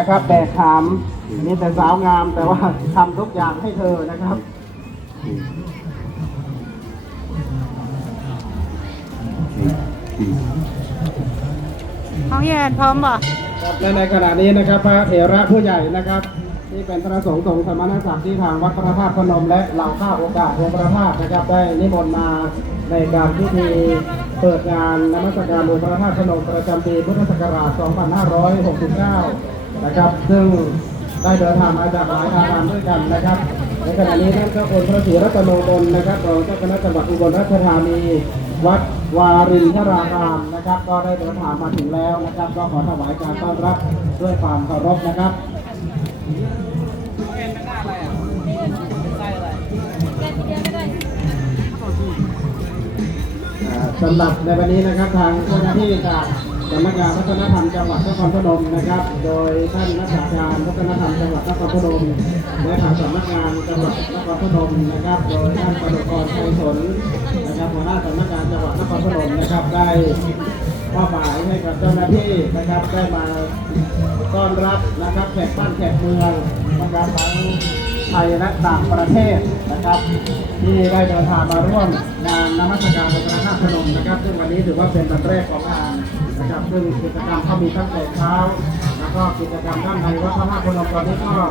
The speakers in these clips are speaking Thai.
นะครับแบกขามมีแต่สาวงามแต่ว่าทำทุกอย่างให้เธอนะครับของแยนพร้อมบ่ครับและในขณะนี้นะครับ พระเถระผู้ใหญ่นะครับ ที่เป็นพระสงฆ์สงฆ์สมณศักดิ์ที่ทางวัดพระธาตุพนมและเหล่าข้าโอกาสองค์พระธาตุนะครับ ได้นิมนต์มาในการพิธีเปิดงานนมัสการองค์พระธาตุพนมประจำปีพุทธศักราช 2569 นะครับ ซึ่งได้เดินทางมาจากหลายอาราด้วยกันนะครับ ในขณะนี้ท่านเจ้าคุณพระศรีรัตนมงคลนะครับรองเจ้าคณะจังหวัดอุบลราชธานีวัดวารินทรารามนะครับ ก็ได้เดินทางมาถึงแล้วนะครับ ก็ขอถวายการต้อนรับด้วยความเคารพนะครับอ่าสำหรับในวันนี้นะครับทางเจ้าหน้าที่จาก สำนักงานวัฒนธรรมจังหวัดนครพนมนะครับ โดยท่านนักการวัฒนธรรมจังหวัดนครพนมและทางสำนักงานจังหวัดนครพนมนะครับ โดยท่านปนกรชัยสนนะครับหัวหน้าสำนักงานจังหวัดนครพนมนะครับ ได้มอบหมายให้กับเจ้าหน้าที่นะครับได้มาต้อนรับนะครับแขกบ้านแขกเมืองนะครับทั้งไทยและต่างประเทศนะครับ ที่ได้เดินทางมาร่วมงานนมัสการพระธาตุพนมนะครับ ซึ่งวันนี้ถือว่าเป็นวันแรกของงาน นะครับซึ่งกิจกรรมเขามีตั้งแต่เช้า แล้วก็กิจกรรมด้านในวัดพระธาตุพนมตอนนี้ก็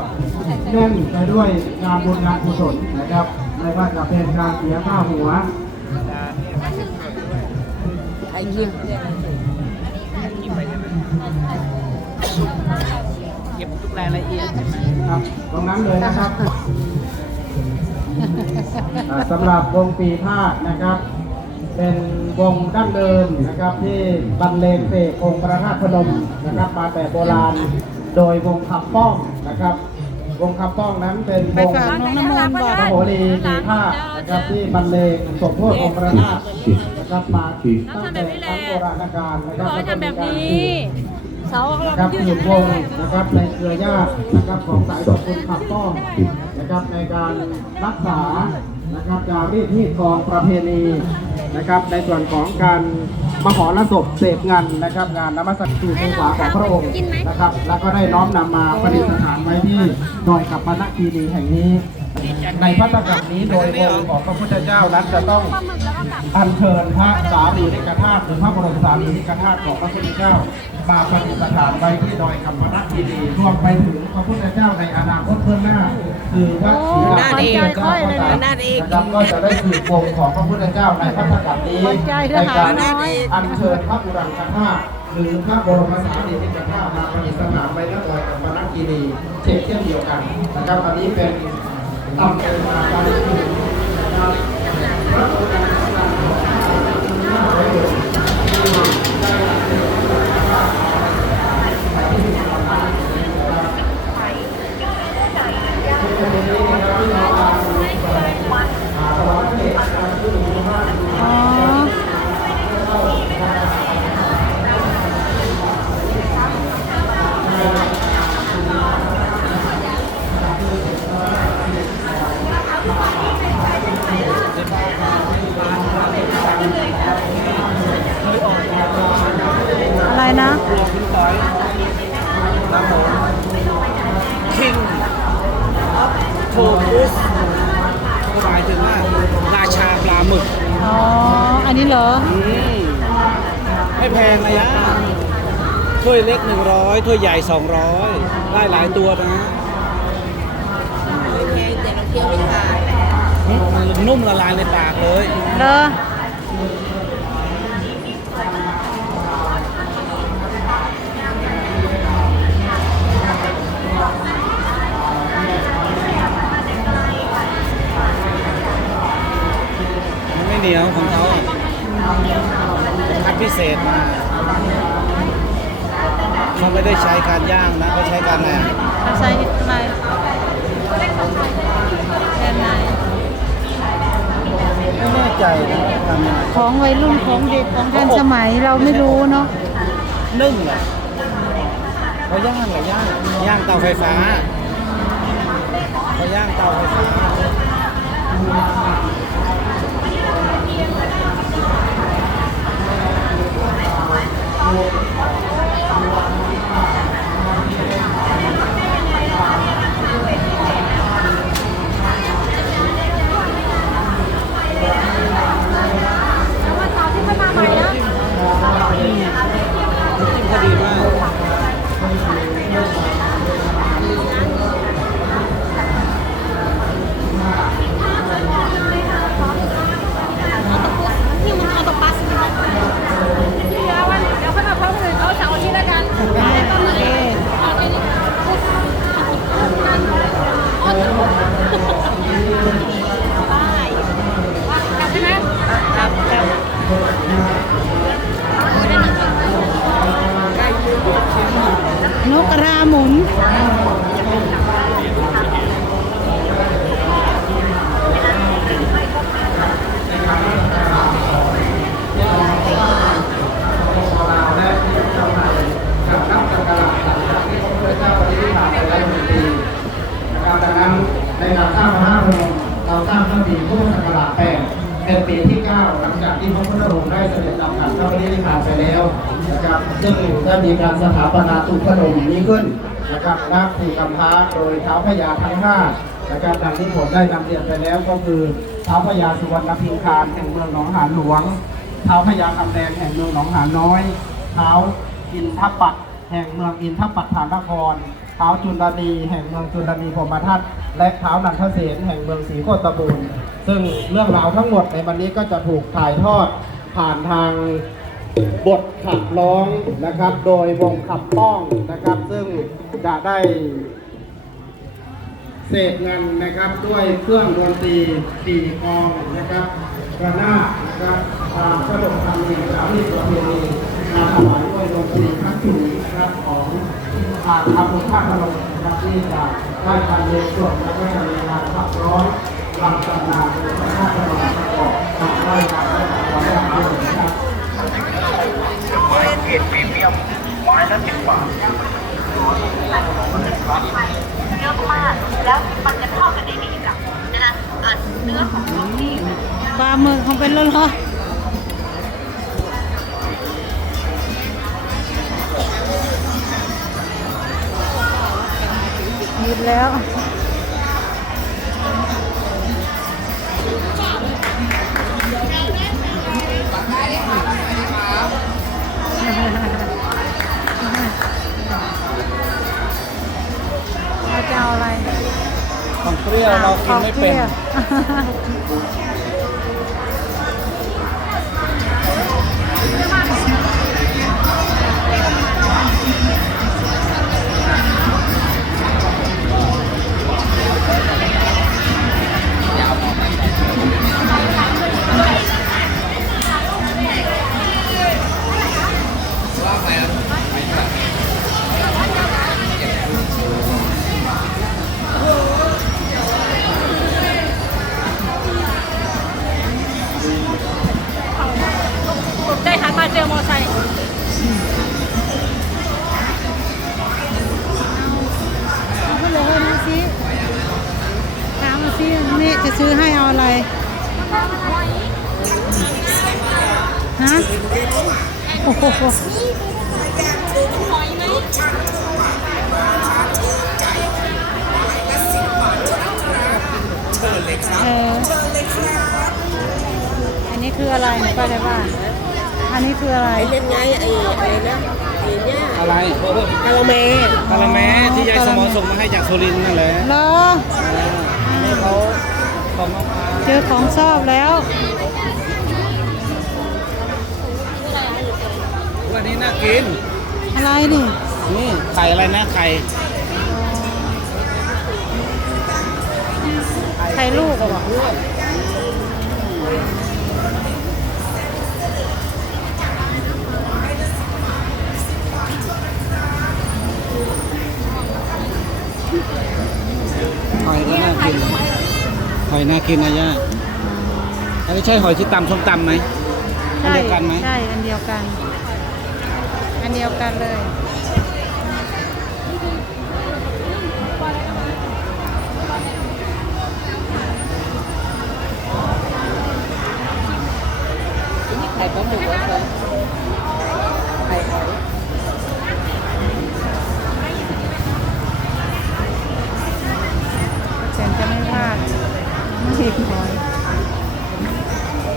แน่นไปด้วยงานบุญงานกุศลนะครับไม่ว่าจะเป็นการเสียค่าหัวไอคิมเก็บทุกรายละเอียดครับตรงนั้นเลยนะครับอ่าสำหรับวงปีพาดนะครับ เป็นวงดั้งเดิมนะครับที่บรรเลงเพลงองค์พระธาตุพนมนะครับ มาแต่โบราณโดยวงขับป้องนะครับ วงขับป้องนั้นเป็นไปวงฝากน้องน้ำมนต์บ่พระโหรีปีพาดนะครับที่บรรเลงสมโพธิองค์พระธาตุนะครับมาตั้งแต่ครั้งโบราณกาลนะครับขอให้ทำแบบนี้เสานะครับสืบวงนะครับในเครือญาตินะครับของสายสกุลขับป้องนะครับในการรักษานะครับจารีตที่กองประเพณี นะครับ ในส่วนของการมหรสพเสกงานนะครับ งานนมัสการสู่ภาษาของพระองค์นะครับ แล้วก็ได้น้อมนำมาประดิษฐานไว้ที่ดอยกัปปนคีรีแห่งนี้ ในพัฒกรรมนี้โดยวงของพระพุทธเจ้านั้นจะต้องอัญเชิญพระสารีริกธาตุหรือพระบรมสารีริกธาตุของพระพุทธเจ้า มาประดิษฐานไว้ที่ดอยคำพนักคีรีรวมไปถึงพระพุทธเจ้าในอนาคตเพื่อนหน้า คือพระศรีรัตนเจ้าพระสานะครับก็จะได้สืบวงของพระพุทธเจ้าในพัฒกรรมนี้ในการอัญเชิญพระอุรังคธาตุหรือพระบรมสารีริกธาตุมาประดิษฐานไว้ณดอยคำพนักคีรีเช่นเช่นเดียวกันนะครับอันนี้เป็นตำเป็นมาการสืบนะครับพระอุรังคธ อ๋อ ล็ก 100 ถ้วยใหญ่ 200 ได้หลายตัวนะอืมมันนุ่มละลายในปากเลยเลอมันไม่เหนียวของเขาเป็นคัดพิเศษมา เขาไม่ได้ใช้การย่างนะเขาใช้การอะไรอะใส่อะไรแค่ไหนไม่แน่ใจนะทำยังไงของวัยรุ่นของเด็กของทันสมัยเราไม่รู้เนาะนึ่งเหรอเขาย่างเหรอย่างย่างเตาไฟฟ้าเขาย่างเตาไฟฟ้า ได้มีการสถาปนาตุพนมนี้ขึ้นนะครับณภูกำพร้าโดยเท้าพญาทั้งห้านะครับดังที่ผมได้นำเรียนไปแล้วก็คือเท้าพญาสุวรรณพิงคารแห่งเมืองหนองหานหลวงเท้าพญาคำแดงแห่งเมืองหนองหานน้อยเท้าอินทปัตแห่งเมืองอินทปัตฐานครเท้าจุลนีแห่งเมืองจุลนีพรมทัตและเท้านันทเสนแห่งเมืองศรีโคตบูรณ์ซึ่งเรื่องราวทั้งหมดในวันนี้ก็จะถูกถ่ายทอดผ่านทาง บทขับร้องนะครับ โดยวงขับป้องนะครับ ซึ่งจะได้เศษเงินนะครับด้วยเครื่องดนตรีปีกองนะครับกระนาดนะครับตามขนบธรรมเนียมสามีประเพณีมาถวายด้วยดนตรีครั้งที่นะครับของทางอำเภอท่าพนมนะครับที่จะได้การเรียนส่วนและก็จะมีการขับร้องรำตำนานในพระธาตุพนมประกอบกับรายการและการร้องรำนะครับ เยอะมากแล้วมันจะเข้ากันได้ดีกับนะคะอะเนื้อของนกนี่ปลาหมึกเขาเป็นแล้วเหรอหยุดแล้ว เราจะเอาอะไร ของเปรี้ยวเรากินไม่เป็นของปรี้ยว จะซื้อให้เอาอะไร ฮะ โอ้โหเอออันนี้คืออะไรป้าได้บ้านอันนี้คืออะไรเล่นไงไอ้อะไรนะไอ้เนี่ยอะไรคาราเมลคาราเมะที่ยายสมอส่งมาให้จากสุรินทร์นั่นแหละเหรอ เจอของชอบแล้ววันนี้น่ากิน อะไรนี่ นี่ไข่อะไรนะไข่ไข่ลูกอะบอกหอยก็น่ากิน หอยน่ากินนะย่าอันนี้ใช่หอยที่ตำส้มตำไหมอันใช่เดียวกันไหมใช่อันเดียวกัน อันเดียวกันเลยไข่ปล ไม่ผิดหอย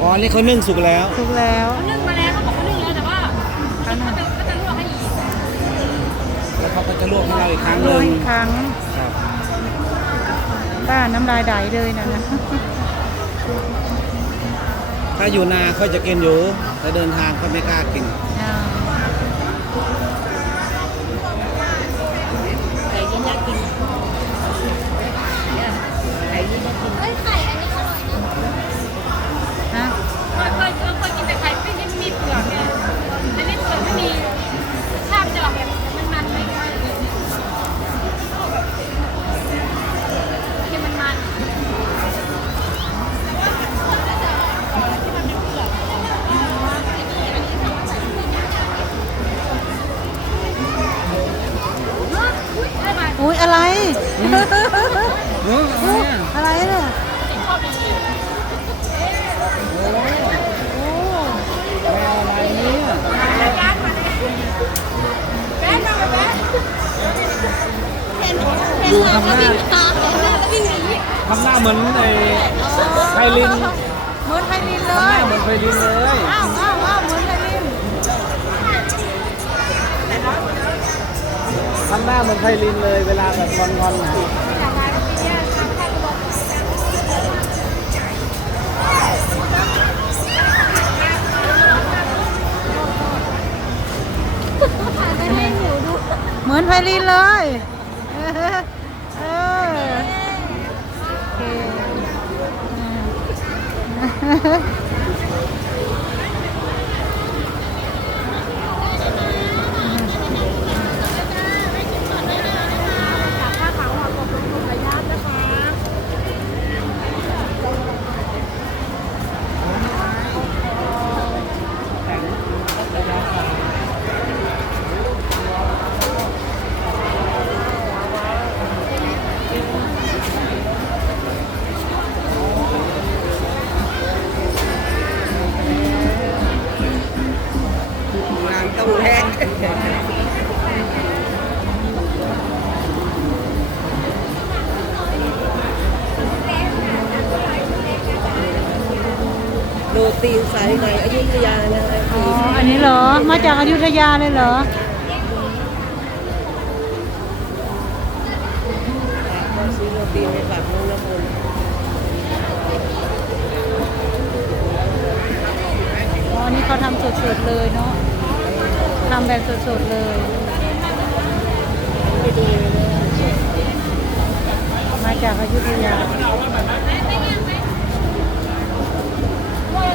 อ๋ออันนี่เขานึ่งสุกแล้ว ถูกแล้ว นึ่งมาแล้วเขาบอกว่านึ่งแล้วแต่ว่าอันนั้นก็จะลวกให้อีกแล้วเขาก็จะลวกให้เราอีกครั้งหลวนึ่กงอีกครั้งครับป้าน้ำลายไหลเลยนะนะถ้าอยู่นาเขาจะกินอยู่แต่เดินทางเขาไม่กล้ากิน อะไรอะอะไรเนี่ยโอ้แมวอะไรเนี่ยดูทำหน้าทำหน้าเหมือนไอ้ไพลินเหมือนไพลินเลทำหน้ายเหมือนไพลินเลยอ้าวอ้าวอ้าวเหมือนไพลินทำหน้าเหมือนไพลินเลย เวลาแบบงอนๆนะ เหมือนไพลินเลย ตีนสายไหนอยุธยานะอ๋อ อันนี้เหรอ มาจากอยุธยาเลยเหรอซื้อโรตีไปฝากน้องน้ำมนต์อ๋อนี่เขาทำสดๆเลยเนาะทำแบบสดๆเลย ไปดูเลยมาจากอยุธยา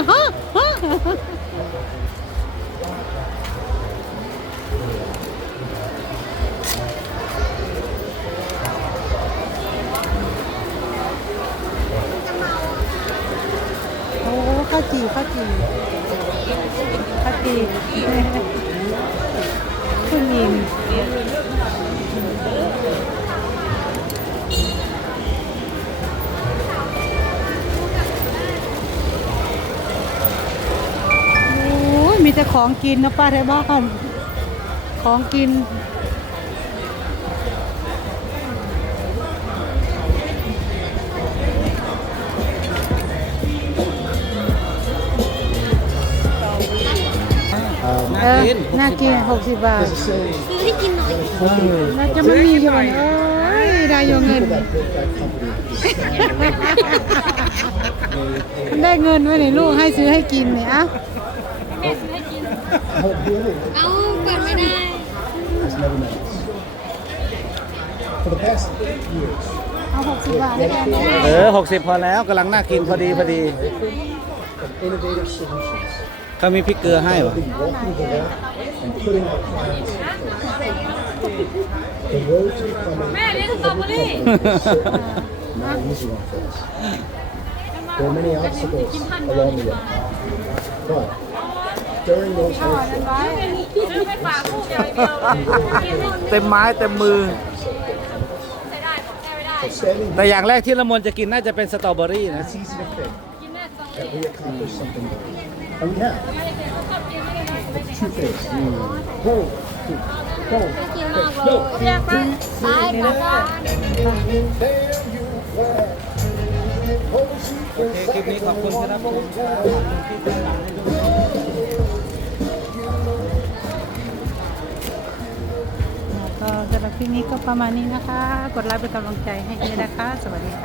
แล้วไพลินจะ ของกินนะป้าแถวบ้านของกินน่าเออกินน่ากินหกสิบบาทซื้อให้กินหน่อยน่าจะไม่มีใช่ไหมเอ้ยได้โยเงิน ได้เงินไว้ในลูกให้ซื้อให้กินเนี่ยเอ้า เอาเปิดไม่ได้เอาหกสิบบาทได้กันนะเออหกสิบพอแล้วกำลังน่ากินพอดีพอดี innovative solutions, เขามีพริกเกลือให้เหรอ walking the walk and putting our clients first. The road to becoming a not an easy one for us. There are many obstacles along the way, but during those hard times, เต็มไม้เต็มมือ but standing แต่อย่างแรกที่ละมนจะกินน่าจะเป็นสตรอเบอรี่นะ it's easy to think that we accomplished something good. And we have. It's two things. Boom, two, boom, no. อยากไปไปกลับบ้านโอเคคลิปนี้ขอบคุณครับผมก็ สำหรับคลิปนี้ก็ประมาณนี้นะคะ กดไลค์เป็นกำลังใจให้ด้วยนะคะ สวัสดีค่ะ